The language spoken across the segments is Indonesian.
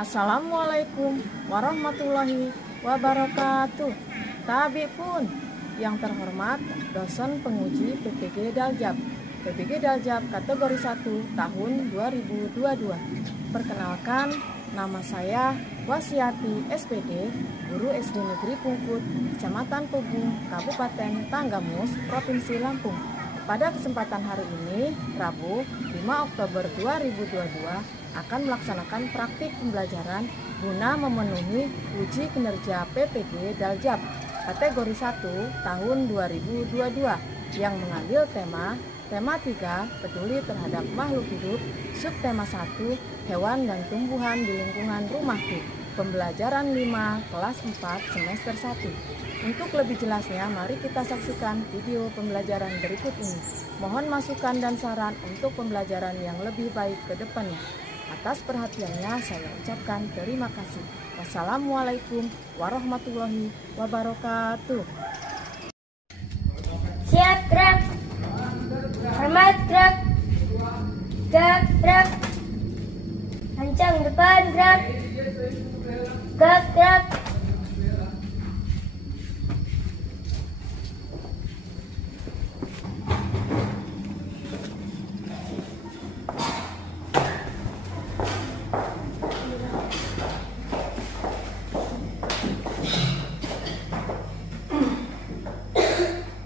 Assalamualaikum warahmatullahi wabarakatuh. Tabi pun yang terhormat dosen penguji PPG Daljab kategori 1 tahun 2022. Perkenalkan, nama saya Wasiati SPD, guru SD Negeri Pungkut, Kecamatan Pugung, Kabupaten Tanggamus, Provinsi Lampung. Pada kesempatan hari ini, Rabu 5 Oktober 2022, akan melaksanakan praktik pembelajaran guna memenuhi uji kinerja PPG Daljab kategori 1 tahun 2022 yang mengambil tema 3 peduli terhadap makhluk hidup, subtema 1 hewan dan tumbuhan di lingkungan rumahku, pembelajaran 5 kelas 4 semester 1. Untuk lebih jelasnya, mari kita saksikan video pembelajaran berikut ini. Mohon masukan dan saran untuk pembelajaran yang lebih baik ke depannya. Atas perhatiannya saya ucapkan terima kasih. Wassalamualaikum warahmatullahi wabarakatuh. Siap gerak, hormat gerak, gerak gerak, lancang depan gerak, gerak gerak.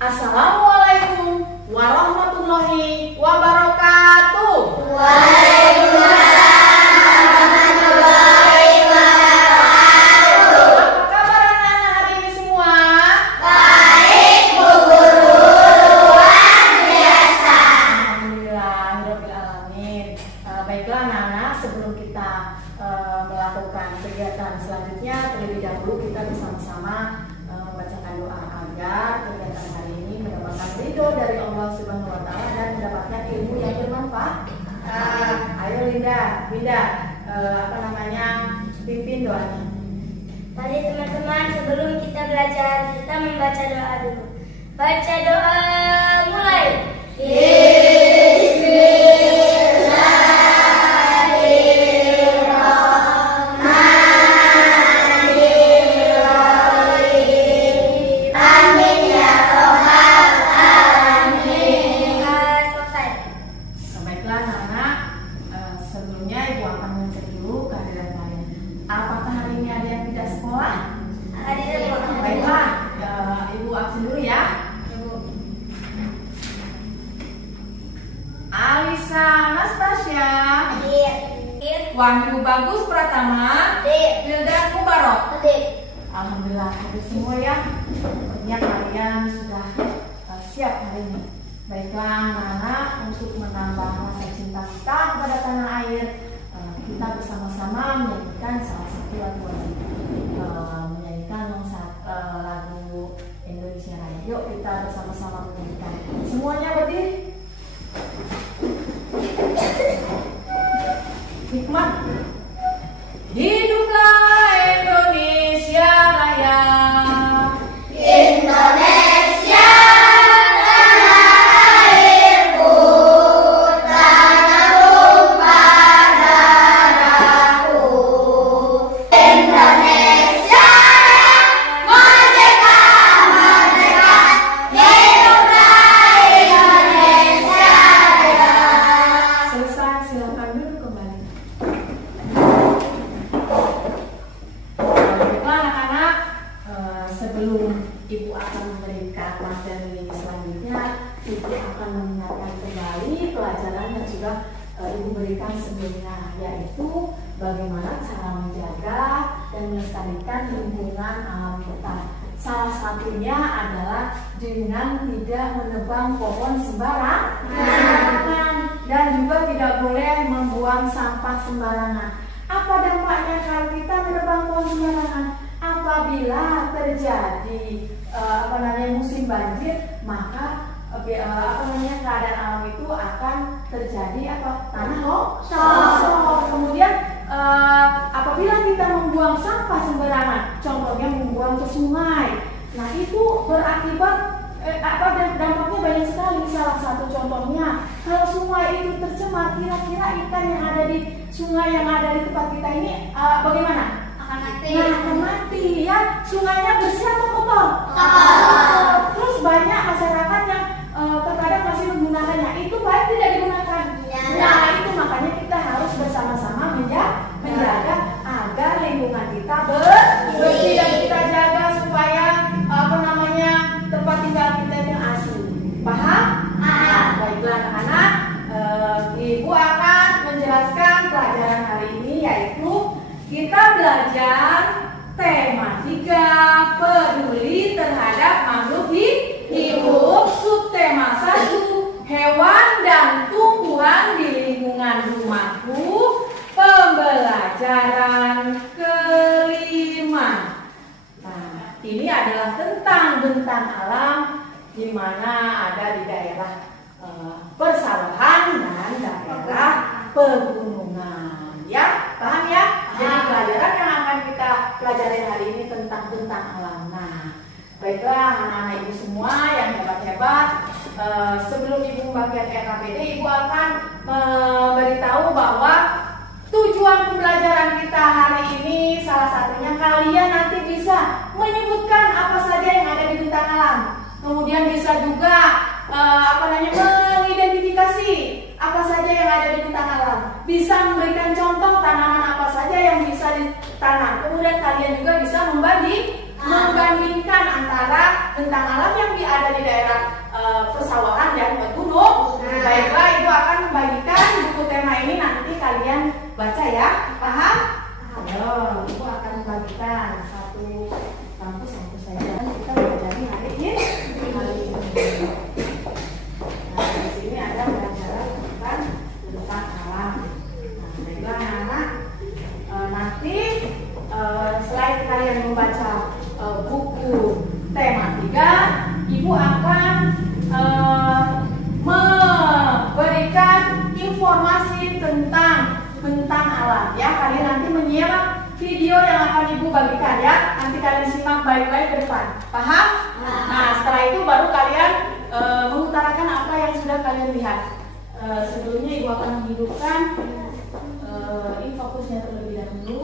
Assalamualaikum warahmatullahi wabarakatuh. Apa kabar anak-anak hari ini semua? Baik, Bu Guru. Luar biasa. Alhamdulillahirrahmanirrahim. Baiklah anak-anak, sebelum kita melakukan kegiatan selanjutnya, terlebih dahulu kita bersama-sama membacakan doa agar kegiatan hari ini mendapatkan ridho dari Allah Subhanahu wa Ta'ala dan mendapatkan ilmu yang bermanfaat. Ayo Linda, pimpin doanya. Mari teman-teman, sebelum kita belajar, kita membaca doa dulu. Baca doa, mulai. Apakah hari ini ada yang tidak sekolah? Ada. Baiklah, Ibu absen dulu ya. Alisa Anastasia, Wahyu Bagus Pratama, Wildan Mubarok. Alhamdulillah hadir semua ya. Sepertinya kalian sudah siap hari ini. Baiklah anak-anak, untuk menambah rasa cinta kita kepada tanah air, kita bersama-sama menyanyikan salah satu lagu menyanyikan lagu Indonesia Raya. Yuk kita bersama-sama menyanyikan. Semuanya berdiri. Hikmat. Hiduplah Indonesia Raya. Indonesia. Sebelum Ibu akan memberikan materi selanjutnya, Ibu akan mengingatkan kembali pelajaran yang sudah Ibu berikan sebelumnya, yaitu bagaimana cara menjaga dan melestarikan lingkungan alam kita. Salah satunya adalah dengan tidak menebang pohon sembarangan dan juga tidak boleh membuang sampah sembarangan. Apa dampaknya kalau kita menebang pohon sembarangan? Apabila terjadi musim banjir, maka keadaan alam itu akan terjadi tanah longsor. Kemudian apabila kita membuang sampah sembarangan, contohnya membuang ke sungai, nah itu berakibat dampaknya banyak sekali. Salah satu contohnya, kalau sungai itu tercemar, kira-kira ikan yang ada di sungai yang ada di tempat kita ini sungainya bersih atau kotor? Terus banyak masyarakat yang terkadang masih menggunakannya. Itu baik tidak digunakan? Nah, itu makanya kita harus bersama-sama menjaga agar lingkungan kita bersih dan kita jaga supaya tempat tinggal kita yang asli. Paham? Baiklah anak-anak, Ibu akan menjelaskan pelajaran hari ini, yaitu kita belajar tema 3, peduli terhadap makhluk hidup. Subtema 1, hewan dan tumbuhan di lingkungan rumahku. Pembelajaran kelima. Nah, ini adalah tentang bentang alam di mana ada di daerah persawahan dan daerah pegunungan. Ya, paham ya? Jadi pelajaran yang akan kita pelajari hari ini tentang bentang alam. Nah, baiklah anak-anak ibu semua yang hebat-hebat, sebelum ibu membagikan RKPD, ibu akan memberitahu bahwa tujuan pembelajaran kita hari ini salah satunya kalian nanti bisa menyebutkan apa saja yang ada di bentang alam. Kemudian bisa juga mengidentifikasi apa saja yang ada di bentang alam. Bisa memberikan contoh tanaman apa saja yang bisa ditanam. Kemudian kalian juga bisa membandingkan antara bentang alam yang ada di daerah persawahan dan pegunung. Baiklah, ibu akan membagikan buku tema ini, nanti kalian baca ya. Paham? Ayo, ibu akan membagikan satu kampus saja kita belajar hari ini. Nah, di sini ada pelajaran tentang alam. Nah, baiklah anak-anak, nanti selain kalian membaca buku tema 3, ibu akan memberikan informasi tentang bentang alam ya. Kalian nanti menyimak video yang akan ibu bagikan ya. Nanti kalian simak baik-baik ke depan. Paham? Nah, setelah itu baru kalian mengutarakan apa yang sudah kalian lihat. Sebelumnya ibu akan menghidupkan infokusnya terlebih dahulu.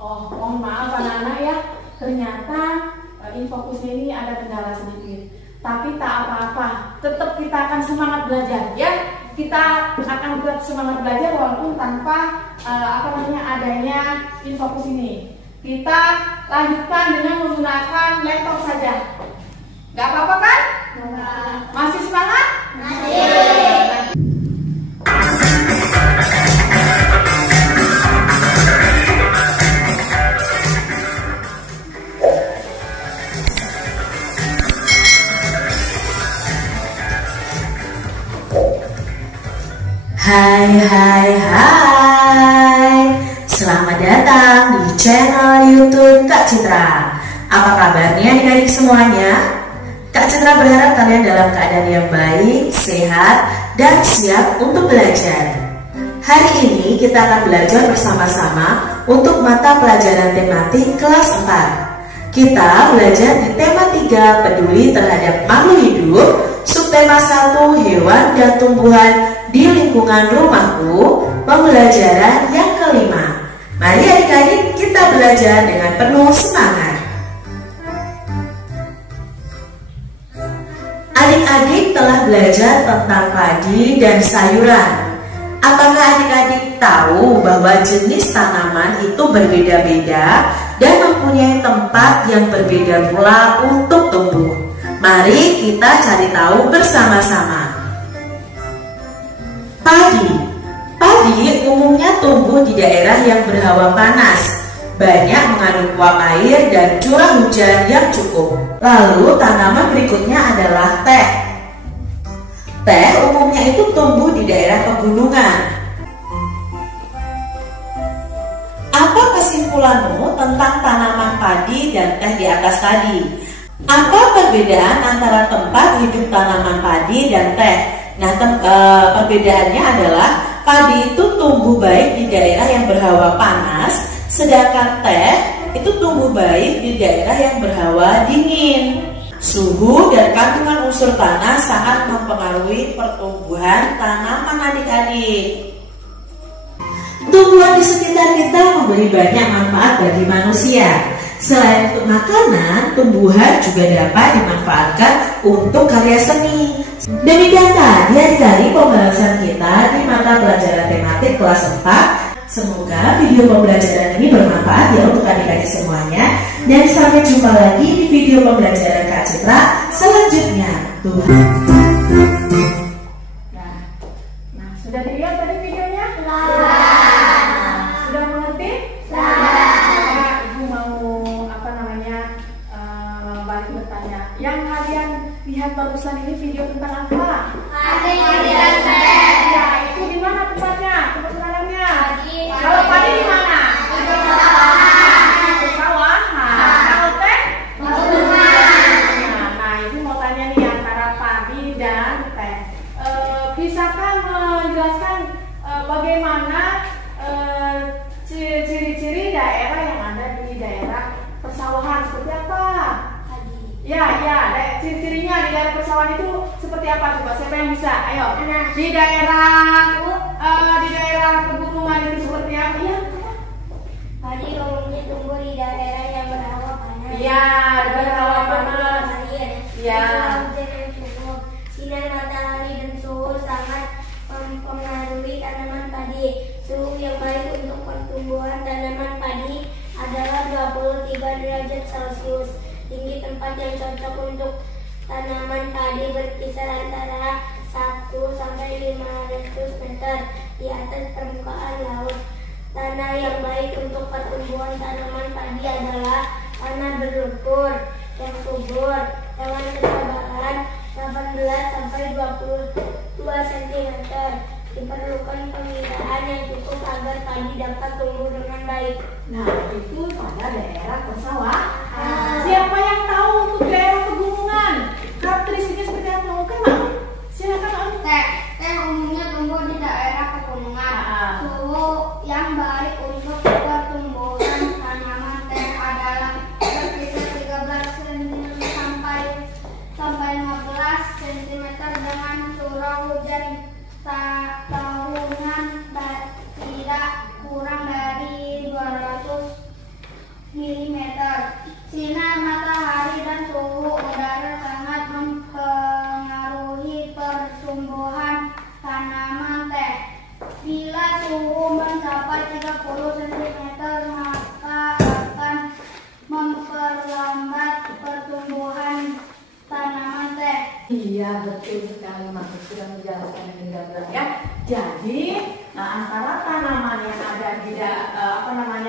Oh, mohon maaf anak-anak ya. Ternyata infokusnya ini ada kendala sedikit. Tapi tak apa-apa, tetap kita akan semangat belajar ya. Kita akan tetap semangat belajar walaupun tanpa adanya infokus ini. Kita lanjutkan dengan menggunakan laptop saja. Gak apa-apa kan? Masih semangat? Masih. Hai, selamat datang di channel YouTube Kak Citra. Apa kabarnya adik-adik semuanya? Kak Citra berharap kalian dalam keadaan yang baik, sehat, dan siap untuk belajar. Hari ini kita akan belajar bersama-sama untuk mata pelajaran tematik kelas 4. Kita belajar di tema 3, peduli terhadap makhluk hidup. Subtema 1, hewan dan tumbuhan di lingkungan rumahku. Pembelajaran yang kelima. Mari adik-adik kita belajar dengan penuh semangat. Adik-adik telah belajar tentang padi dan sayuran. Apakah adik-adik tahu bahwa jenis tanaman itu berbeda-beda dan mempunyai tempat yang berbeda pula untuk tumbuh? Mari kita cari tahu bersama-sama. Padi umumnya tumbuh di daerah yang berhawa panas, banyak mengandung uap air dan curah hujan yang cukup. Lalu tanaman berikutnya adalah teh. Teh umumnya itu tumbuh di daerah pegunungan. Apa kesimpulanmu tentang tanaman padi dan teh di atas tadi? Apa perbedaan antara tempat hidup tanaman padi dan teh? Nah, perbedaannya adalah padi itu tumbuh baik di daerah yang berhawa panas, sedangkan teh itu tumbuh baik di daerah yang berhawa dingin. Suhu dan kandungan unsur tanah sangat mempengaruhi pertumbuhan tanaman adik-adik. Tumbuhan di di sekitar kita memberi banyak manfaat bagi manusia. Selain untuk makanan, tumbuhan juga dapat dimanfaatkan untuk karya seni. Demikian tadi adik-adik pembahasan kita di mata pelajaran tematik kelas 4. Semoga video pembelajaran ini bermanfaat ya untuk adik-adik semuanya. Dan sampai jumpa lagi di video pembelajaran Kak Citra selanjutnya. Nah, sudah dilihat tadi videonya? Sudah mengerti? Ibu mau balik bertanya. Yang kalian lihat barusan ini video tentang apa? Ya, itu di mana tempatnya? Tempat menanamnya? Kalau padi di mana? Persawahan. Kalau teh? Nah, ibu mau tanya nih antara padi dan teh. Bisakah menjelaskan bagaimana ciri-ciri daerah yang ada di daerah persawahan seperti apa? Ya, ciri-cirinya di daerah persawahan itu seperti apa? Coba siapa yang bisa? Ayo. Di daerah pegunungan itu seperti apa? Ya. Padi umumnya tumbuh di daerah yang berhawa panas. Iya, berhawa panas. Iya. Hujan yang cukup, sinar matahari dan suhu sangat mempengaruhi tanaman padi. Suhu yang baik untuk pertumbuhan tanaman padi adalah 23 derajat Celcius. Tinggi tempat yang cocok untuk tanaman padi berkisar antara 1 sampai 500 meter di atas permukaan laut. Tanah yang baik untuk pertumbuhan tanaman padi adalah tanah berlumpur yang subur dengan ketebalan 18 sampai 22 cm. Diperlukan pemeliharaan yang cukup agar padi dapat tumbuh dengan baik. Nah, itu pada daerah persawahan. Siapa yang tahu untuk daerah pegunungan? Karakteristiknya seperti apa? Mungkin mau? Silakan Om. Teh umumnya tumbuh di daerah pegunungan. Suhu yang baik untuk pertumbuhan tanaman teh adalah berkisar 13 cm sampai 15 cm dengan curah hujan tahunan tidak kurang dari 200 mm. Sinar matahari dan suhu udara sangat mempengaruhi pertumbuhan tanaman teh. Bila suhu mencapai 30 cm maka akan memperlambat pertumbuhan tanaman teh. Iya, betul sekali, Mas sudah menjelaskan dengan gamblang ya. Jadi, antara tanaman yang ada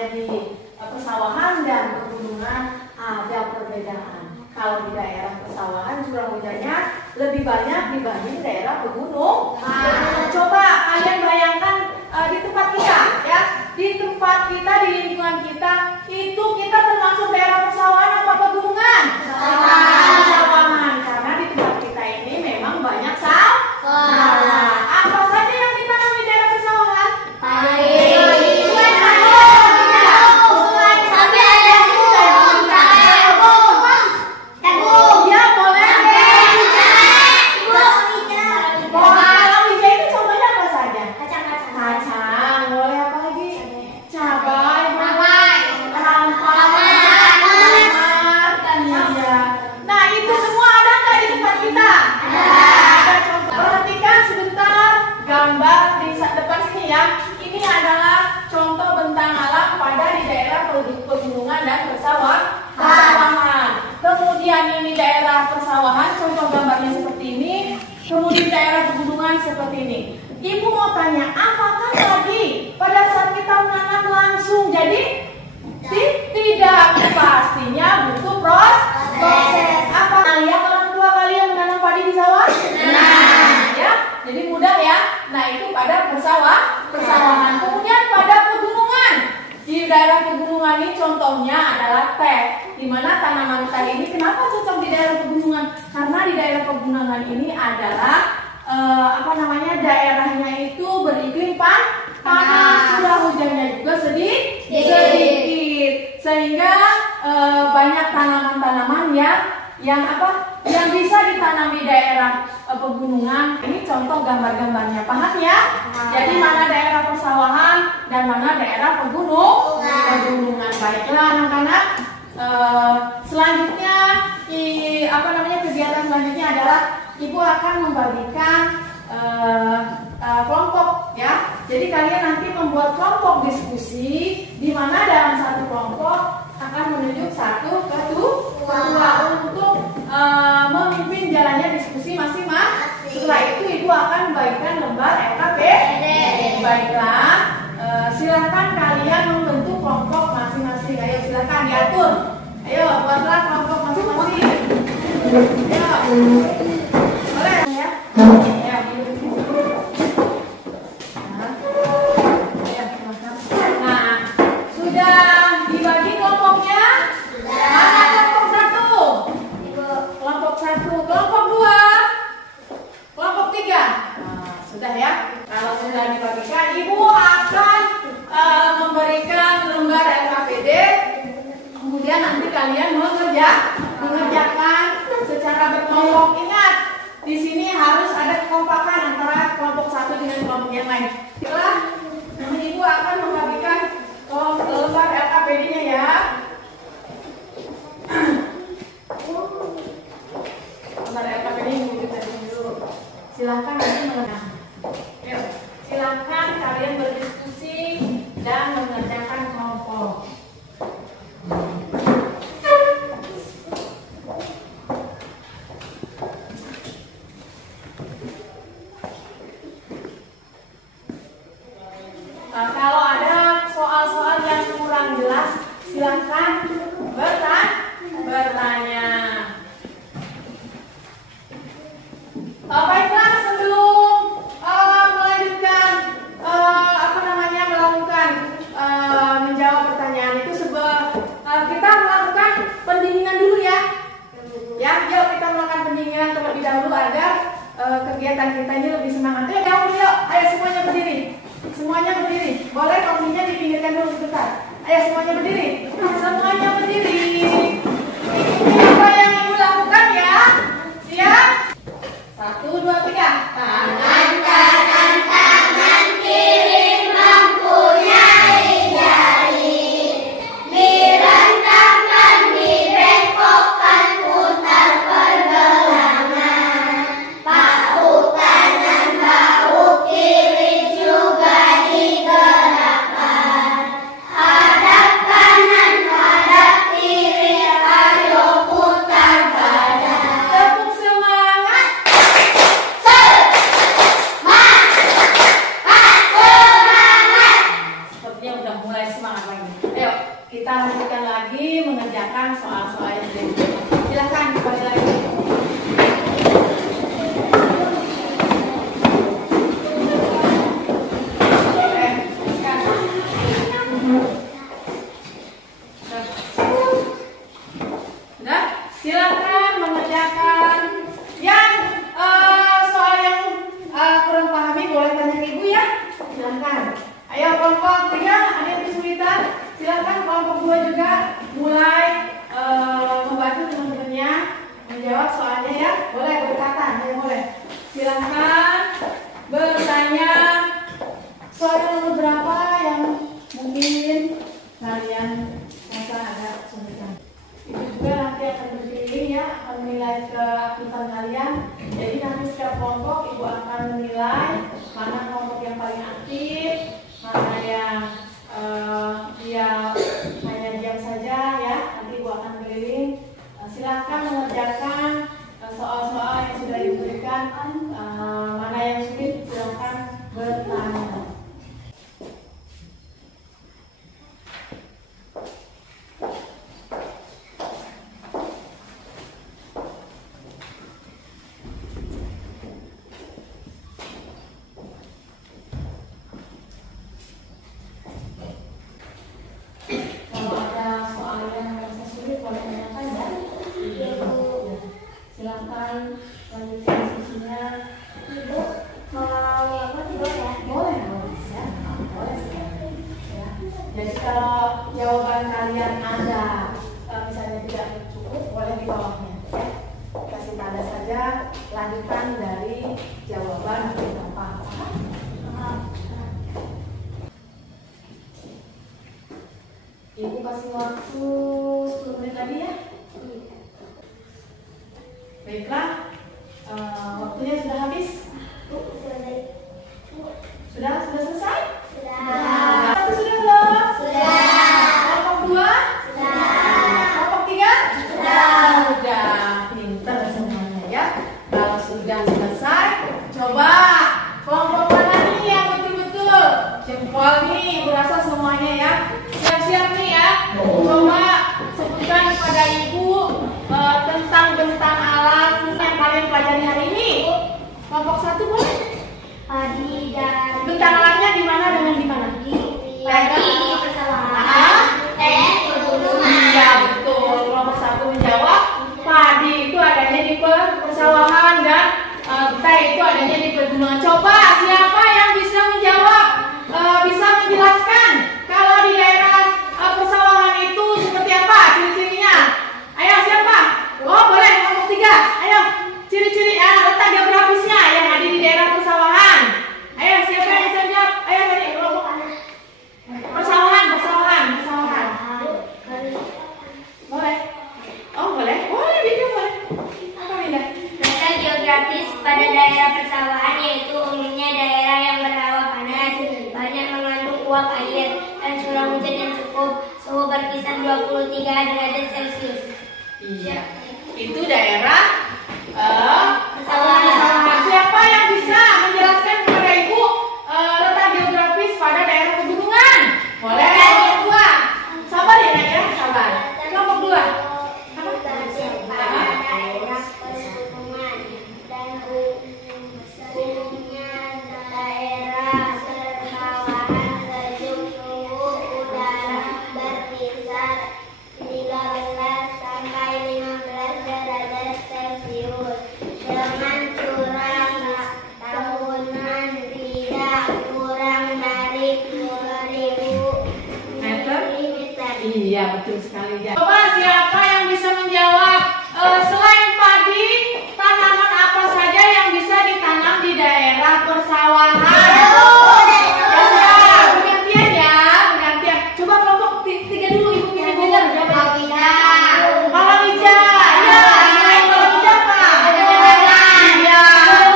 di persawahan dan pegunungan ada perbedaan. Kalau di daerah persawahan curah hujannya lebih banyak dibanding daerah pegunung. Coba kalian bayangkan di tempat kita ya, di tempat kita, di lingkungan kita, itu kita termasuk daerah persawahan apa pegunungan? Persawahan, karena di tempat kita ini memang banyak sawah. Apa saja yang ditanam di daerah persawahan? Kemudian daerah pegunungan seperti ini. Ibu mau tanya, apakah tadi pada saat kita menanam langsung jadi tidak? Pastinya butuh proses. Apa lihat orang tua kalian menanam padi di sawah? Ya, jadi mudah ya. Nah, itu pada persawahan. Kemudian pada pegunungan. Di daerah pegunungan ini contohnya adalah teh. Di mana tanaman teh ini kenapa cocok di daerah pegunungan? Karena di daerah pegunungan ini adalah daerahnya itu beriklim panas, curah hujannya juga sedikit, sehingga banyak tanaman-tanaman yang bisa ditanam di daerah pegunungan. Ini contoh gambar-gambarnya, paham ya? Jadi mana daerah persawahan, dan mana daerah pegunungan. Baiklah anak-anak, selanjutnya kegiatan selanjutnya adalah Ibu akan membagikan kelompok ya. Jadi kalian nanti membuat kelompok diskusi di mana dalam satu kelompok akan menunjuk satu ketua untuk memimpin jalannya diskusi masing-masing. Setelah itu Ibu akan membagikan lembar LKPD. Baiklah, silakan kalian membentuk kelompok masing-masing. Ayo silakan diatur. Ayo buatlah kelompok masing-masing. Ayo. Boleh ya? Ya, nah, sudah dibagi kelompoknya? Mana kelompok 1? Kelompok 1, kelompok 2, kelompok 3. Nah, sudah ya. Kalau sudah dibagikan, Ibu akan memberikan lembar LKPD. Kemudian nanti kalian mengerjakan secara berkelompok. Ingat, di sini harus ada kekompakan antara kelompok 1 dengan kelompok yang lain. Setelah Ibu akan membagikan lembar LKPD-nya ya. Lembar LKPD Ibu dulu. Silakan nanti mengenang. Yuk, silakan kalian berdiskusi dan mengerjakan kelompok. Kalau ada soal-soal yang kurang jelas, silakan bertanya. Baiklah, sebelum melanjutkan melakukan menjawab pertanyaan itu, kita melakukan pendinginan dulu ya. Ya, yuk kita melakukan pendinginan terlebih dahulu agar kegiatan kita ini lebih semangat. Yuk, ayo semuanya berdiri. Semuanya berdiri. Boleh kursinya dipinggirkan dulu sebentar. Ayo semuanya berdiri. Semuanya berdiri. Ikuti apa yang Ibu lakukan ya. Siap? 1, 2, 3. Tangan kanan, tangan kiri mempunyai jari. Direntangkan, dibengkokkan, putar pergelangan. Bahu kanan, bahu kiri juga digerakkan. Hadap kanan, hadap kiri, ayo putar badan. Tepuk semangat. Sepertinya udah mulai semangat lagi. Ayo kita lanjutkan lagi mengerjakan soal-soal yang berikut. Silakan kembali lagi. Sudah, silakan mengerjakan yang soal yang kurang pahami boleh tanya ke Ibu ya. Silakan. Ayo kelompok 3 ada yang kesulitan, silakan kelompok 2 juga mulai membantu teman-temannya menjawab soalnya ya. Boleh berkata, ya boleh. Silakan bertanya soal nomor berapa yang mungkin kalian merasa agak kesulitan. Itu juga nanti akan berkeliling ya, akan menilai keaktifan kalian. Jadi nanti setiap kelompok Ibu akan menilai mana kelompok yang paling aktif, mana yang dia hanya diam saja ya. Nanti Ibu akan keliling. Silakan mengerjakan soal-soal yang sudah diberikan. Mana yang sulit silakan bertanya. Kalau ada soal yang merasa sulit boleh tanyakan ya. Silakan lanjutkan diskusinya. Ibu mau apa tidak ya? Boleh ya. Boleh ya. Jadi kalau jawaban kalian ada misalnya tidak cukup, boleh di bawahnya ya. Kasih tanda saja, lanjutkan dari jawaban atau tanpa. Ibu kasih waktu 10 menit lagi ya. Baiklah, waktunya sudah habis. Sudah selesai? Sudah. Satu sudah belum? Sudah. Kelompok 2? Sudah. Kelompok 3? Sudah. Pintar semuanya ya. Kalau sudah selesai, coba kelompok mana nih yang betul-betul jempol nih, berasa semuanya ya. Siap-siap nih ya. Coba sebutkan kepada ibu tentang bentang alam yang kalian pelajari hari ini. Kelompok 1 boleh? Padi dan Bentang alamnya di mana dengan di mana? padi di persawahan, teh pegunungan. Iya betul. Kelompok 1 menjawab padi itu adanya di persawahan dan teh itu adanya di pegunungan. Coba siapa yang bisa menjawab, bisa menjelaskan kalau di daerah persawahan itu seperti apa ciri-cirinya? Ayo siapa? Oh boleh kelompok 3. Ayo ciri-ciri letak geografisnya yang ada di daerah persawahan. Ayo siapa yang bisa menjawab? Ayo dari kelompok persawahan. Boleh? Oh boleh? Boleh Binda boleh. Apa Binda? Letak geografis pada daerah persawahan yaitu umumnya daerah yang berawa panas, banyak mengandung uap air, dan curah hujan yang cukup, suhu berkisar 23 derajat Celcius. Iya. Itu daerah Persawahan. Siapa yang bisa menjelaskan kepada ibu letak geografis pada daerah pegunungan? Boleh. Kelompok 2. Sabar ya Nak ya, sabar. Kelompok 2. Iya betul sekali ya. Coba siapa yang bisa menjawab selain padi, tanaman apa saja yang bisa ditanam di daerah persawahan? Bergantian ya, bergantian. Coba kelompok 3 dulu, ibu pilih dengar. Palawija. Ya, selain palawija apa? Iya.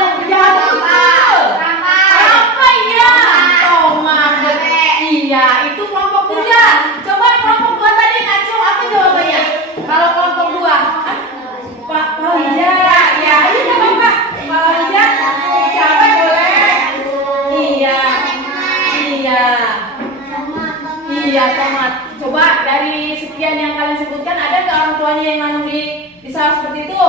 Betul. Apa ya? Tomat. Iya, itu kelompok 3. Coba kelompok 2 tadi ngaco apa jawabannya? Kalau kelompok 2, Pak Palawija. Ya, ini coba Pak. Palawija. Siapa boleh? Iya. Iya, tomat. Coba dari sekian yang kalian sebutkan, ada nggak orang tuanya yang nanam di sawah seperti itu?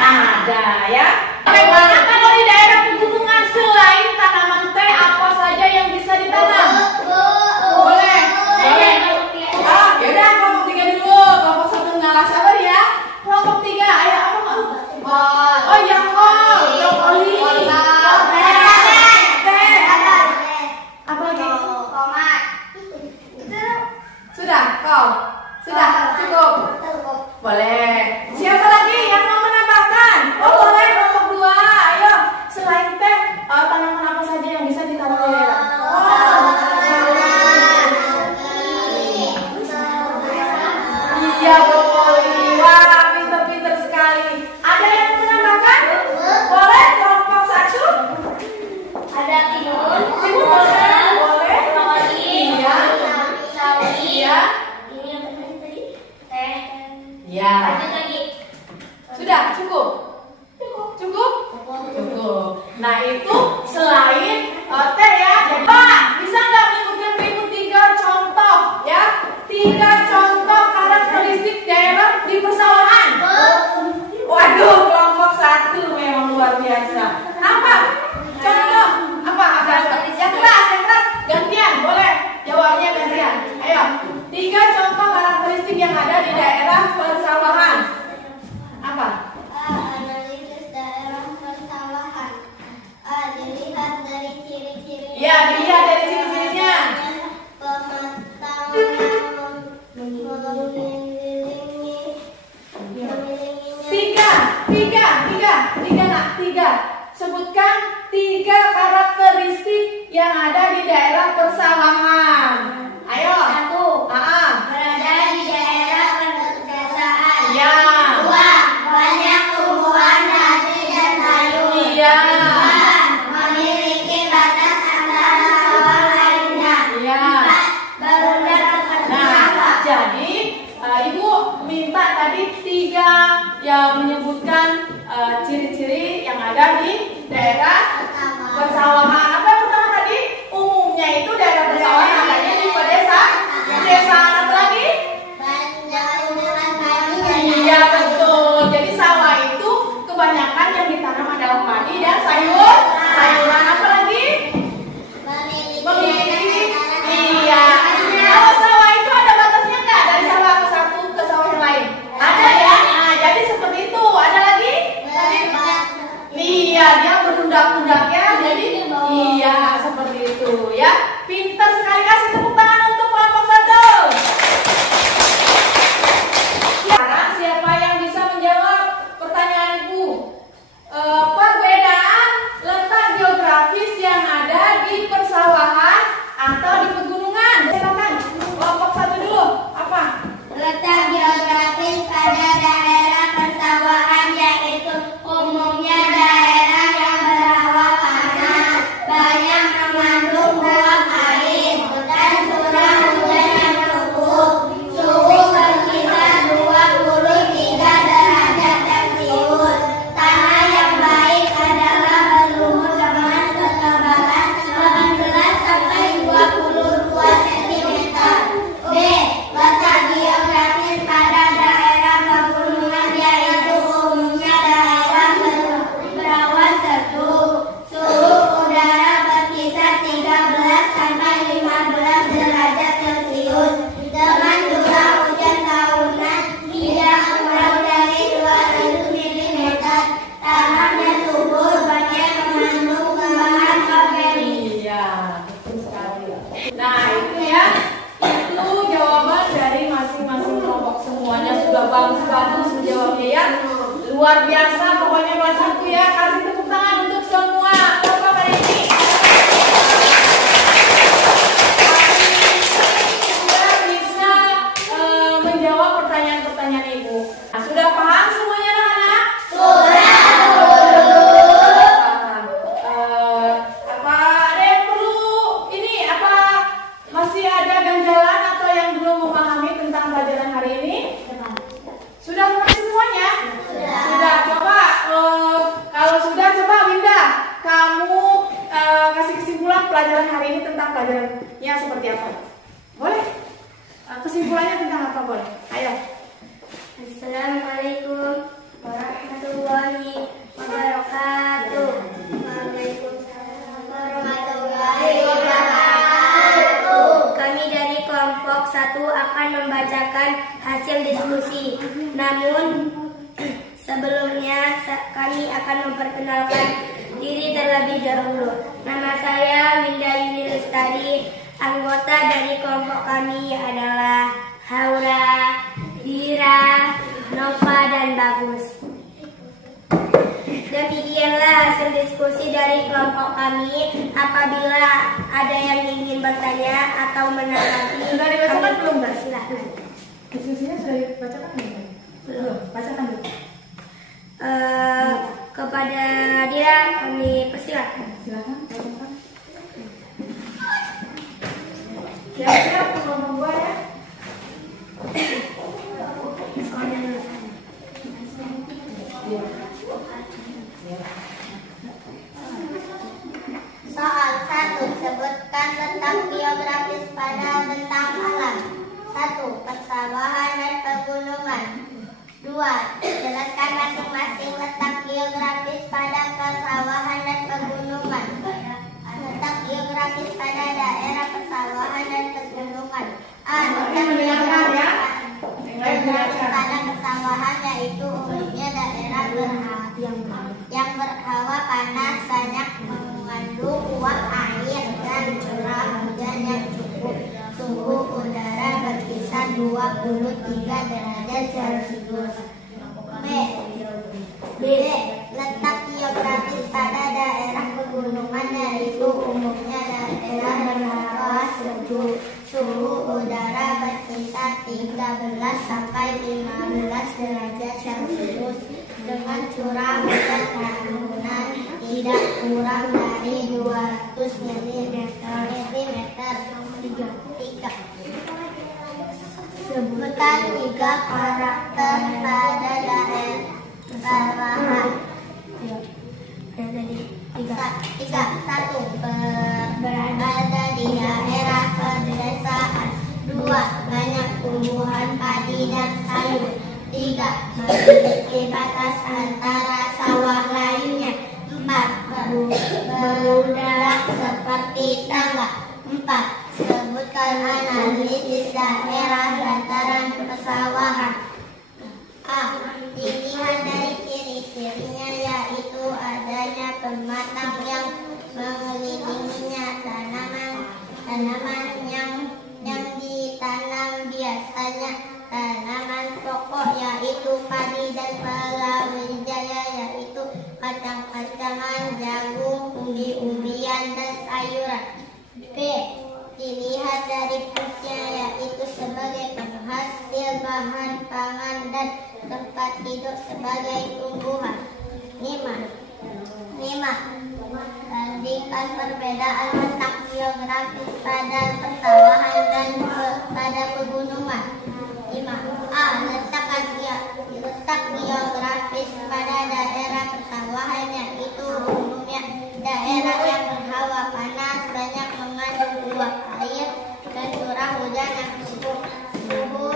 Ada ya. Bagaimana kalau di daerah pegunungan selain tanaman teh apa saja yang bisa ditanam? Boleh. Yaudah kelompok 3 dulu. Kelompok 1 ngalah, sabar ya. Kelompok 3, ayo apa mau? Oh iya kol, brokoli, teh, apa lagi? Sudah, kol, sudah cukup. Boleh. Siapa lagi yang mau menambahkan? Oh boleh kelompok 2. Ayo selain teh tanaman apa saja yang bisa ditanam di daerah? Iya brokoli. Wah pinter-pinter sekali. Ada yang mau menambahkan? Boleh kelompok 1? Ada timun, Boleh. brokoli, sawi, Iya. ini apa tadi? Teh. Iya. Lanjut lagi. Sudah cukup. Cukup. Nah itu selain teh ya. Jadi Pak bisa nggak mengikuti ibu 3 contoh ya? 3 contoh karakteristik daerah di persawahan. Waduh kelompok 1 memang luar biasa. Apa? Contoh apa? Yang keras gantian boleh. Jawabnya gantian. Ayo 3 contoh karakteristik yang ada di daerah persawahan. Apa? Analisis daerah persawahan. Dilihat dari ciri-ciri. Ya, dilihat dari ciri-cirinya. Pematang Tiga. Sebutkan 3 karakteristik yang ada di daerah persawahan. Ayo. 1. menjawabnya ya. Luar biasa, pokoknya nomor 1 ya. Kasih tepuk tangan untuk semua kelompok hari ini. Sudah bisa menjawab pertanyaan-pertanyaan Ibu. Nah, sudah paham semuanya anak-anak? Sudah. Apa ada yang perlu ini? Apa masih ada ganjalan atau yang belum memahami tentang pelajaran hari ini? Sudah mengerti semuanya? Sudah. Coba kalau sudah, coba Winda, kamu kasih kesimpulan pelajaran hari ini tentang pelajarannya seperti apa? Boleh? Kesimpulannya tentang apa boleh? Ayo. Assalamualaikum warahmatullahi wabarakatuh. Waalaikumsalam warahmatullahi wabarakatuh. Kami dari kelompok 1 akan membacakan hasil diskusi. Namun sebelumnya kami akan memperkenalkan diri terlebih dahulu. Nama saya Winda Yuni Lestari. Anggota dari kelompok kami adalah Haura, Dira, Nova, dan Bagus. Demikianlah hasil diskusi dari kelompok kami. Apabila ada yang ingin bertanya atau menanggapi, Sudah dibacakan belum, Mbak? Silakan. Diskusinya sudah dibacakan belum? Belum. Bacakan dulu. Kepada Dira kami persilakan. Silakan. Bacakan. Siap-siap kelompok 2 ya. Soal 1. Sebutkan letak geografis pada bentang alam. 1. Persawahan dan pegunungan. 2. Jelaskan masing-masing letak geografis pada persawahan dan pegunungan. Letak geografis pada daerah persawahan dan pegunungan. A. Letak geografis pada persawahan yaitu umumnya daerah yang berhawa panas, banyak mengandung uap air dan curah hujan yang cukup. Suhu udara berkisar 23 derajat Celcius. B. Letak geografis pada daerah pegunungan yaitu umumnya daerah berhawa sejuk. Suhu udara berkisar 13 sampai 15 derajat Celcius dengan curah hujan tahunan tidak kurang dari 200 mm. 3. Sebutkan 3 karakter pada daerah persawahan. 1. Berada di daerah pedesaan. 2. Banyak tumbuhan padi dan sayur. 3. Memiliki batas antara sawah lainnya. 4. Berudara seperti tangga. 4. Sebutkan analisis daerah dataran persawahan. A. Pilihan dari ciri-cirinya yaitu adanya pematang yang mengelilinginya, tanaman yang ditanam biasanya tanaman pokok yaitu padi dan palawija yaitu kacang-kacangan, jagung, umbi-umbian dan sayuran. B. Dilihat dari fungsinya yaitu sebagai penghasil bahan pangan dan tempat hidup sebagai tumbuhan. 5. Bandingkan perbedaan letak geografis pada persawahan dan pada pegunungan. 5. A. Letak geografis pada daerah persawahan yaitu umumnya daerah yang berhawa panas, banyak mengandung uap air dan curah hujan yang cukup. Suhu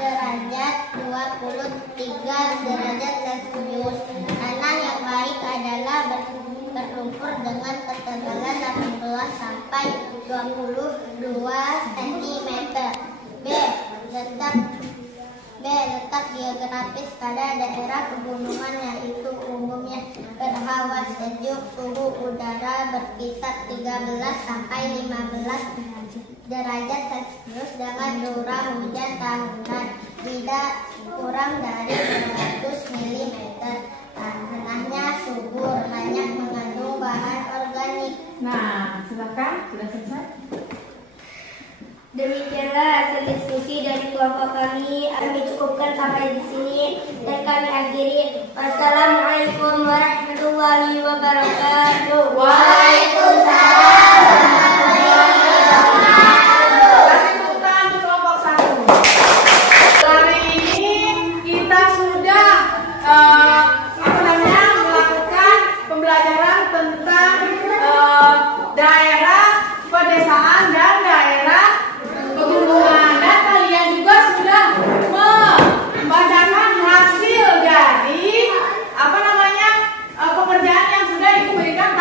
derajat 23 derajat Celcius. Tanah yang baik adalah berlumpur dengan ketebalan 18 sampai 22 cm. B. B. Letak geografis pada daerah pegunungan, yaitu umumnya berhawa sejuk, suhu udara berkisar 13 sampai 15 derajat Celcius dengan curah hujan tahunan tidak kurang dari 200 mm. Tanahnya subur, banyak mengandung bahan organik. Nah, silakan, sudah selesai. Demikianlah hasil diskusi dari kelompok kami. Kami cukupkan sampai di sini dan kami akhiri. Wassalamualaikum warahmatullahi wabarakatuh. Waalaikumsalam warahmatullahi wabarakatuh. Kasih tepuk tangan untuk kelompok 1. Hari ini kita sudah melakukan pembelajaran tentang daerah pedesaan dan daerah pegunungan, dan kalian juga sudah membacakan hasil dari pekerjaan yang sudah diberikan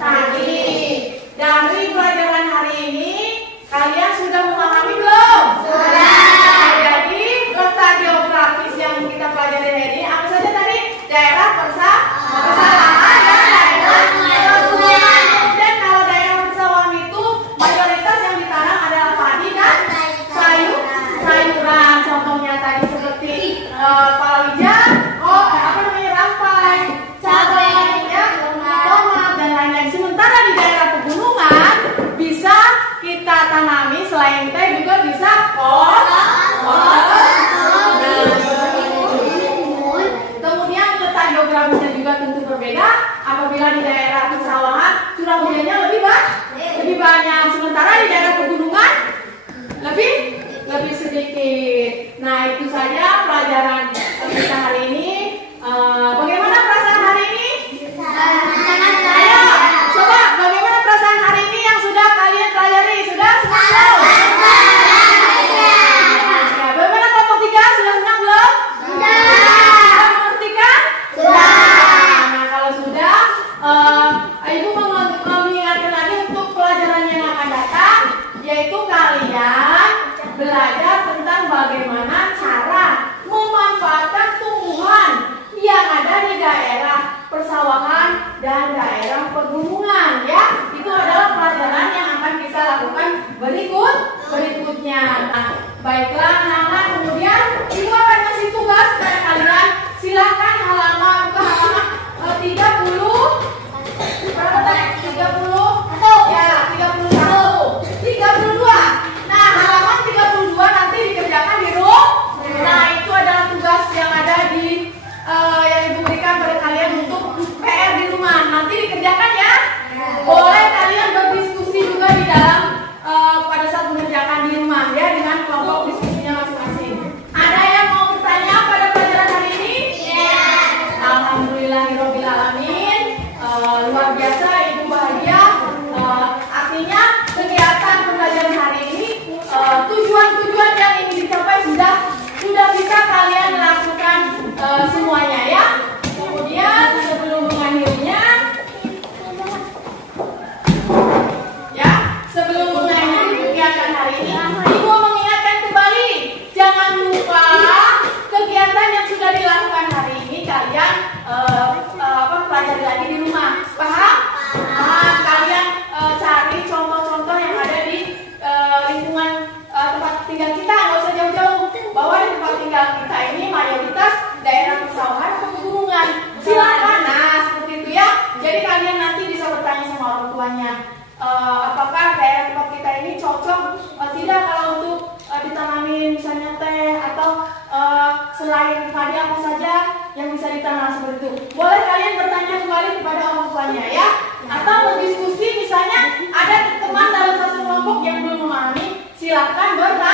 tadi. Dari pelajaran hari ini kalian sudah memahami belum? Sudah. Jadi letak geografis yang kita pelajari hari ini apa saja tadi? Daerah persawahan dan daerah pegunungan. Dan kalau daerah persawahan itu mayoritas yang ditanam adalah padi dan sayuran. Contohnya tadi seperti palawija, rampai, cabai, tomat dan lain-lain. Sementara di daerah pegunungan bisa kita tanami selain teh juga bisa kemudian letak geografisnya juga tentu berbeda. Apabila di daerah persawahan curah hujannya lebih banyak, sementara di daerah pegunungan lebih sedikit. Nah, itu saja pelajaran kita hari ini. Bagaimana perasaan hari ini? Ayo, coba bagaimana perasaan hari ini yang sudah kalian pelajari? Sudah senang? Ya, bagaimana kelompok 3? Sudah senang belum? Sudah mengerti kan? Sudah. Nah, kalau sudah, Ibu mengingatkan lagi untuk pelajaran yang akan datang, yaitu kalian belajar tentang bagaimana cara memanfaatkan tumbuhan yang ada di daerah persawahan dan daerah pegunungan, ya. Itu adalah pelajaran yang akan kita lakukan berikutnya. Nah, baiklah anak-anak, kemudian Ibu akan kasih tugas kepada kalian. Silakan halaman 30 berapa tadi? 30 ya, 31, 32. Nah, halaman 32 nanti dikerjakan di rumah. Nah, itu adalah tugas yang ada di yang Ibu berikan pada kalian untuk PR di rumah. Nanti dikerjakan ya. Boleh kalian berdiskusi juga di dalam pada saat mengerjakan di rumah ya, dengan kelompok diskusinya masing-masing. Ada yang mau bertanya pada pelajaran hari ini? Iya. Alhamdulillahirabbil alamin. Luar biasa, Ibu bahagia. Artinya kegiatan pembelajaran hari ini tujuan-tujuan yang ingin dicapai sudah bisa kalian lakukan semuanya ya. Kemudian sebelum mengakhirinya, sebelum mengakhiri kegiatan hari ini, Ibu mengingatkan kembali, jangan lupa kegiatan yang sudah dilakukan hari ini kalian pelajari lagi di rumah. Paham? Kalian cari contoh-contoh yang ada di lingkungan tempat tinggal kita, nggak usah jauh-jauh. Bahwa di tempat tinggal kita ini mayoritas daerah persawahan pegunungan. Silakan, nah seperti itu ya. Jadi kalian nanti bisa bertanya sama orang tuanya, apakah daerah tempat kita ini cocok tidak kalau untuk ditanami misalnya teh atau selain padi apa saja yang bisa ditanam seperti itu. Boleh kalian bertanya kembali kepada orang tuanya ya. Atau berdiskusi, misalnya ada teman dalam satu kelompok yang belum memahami, silakan bertanya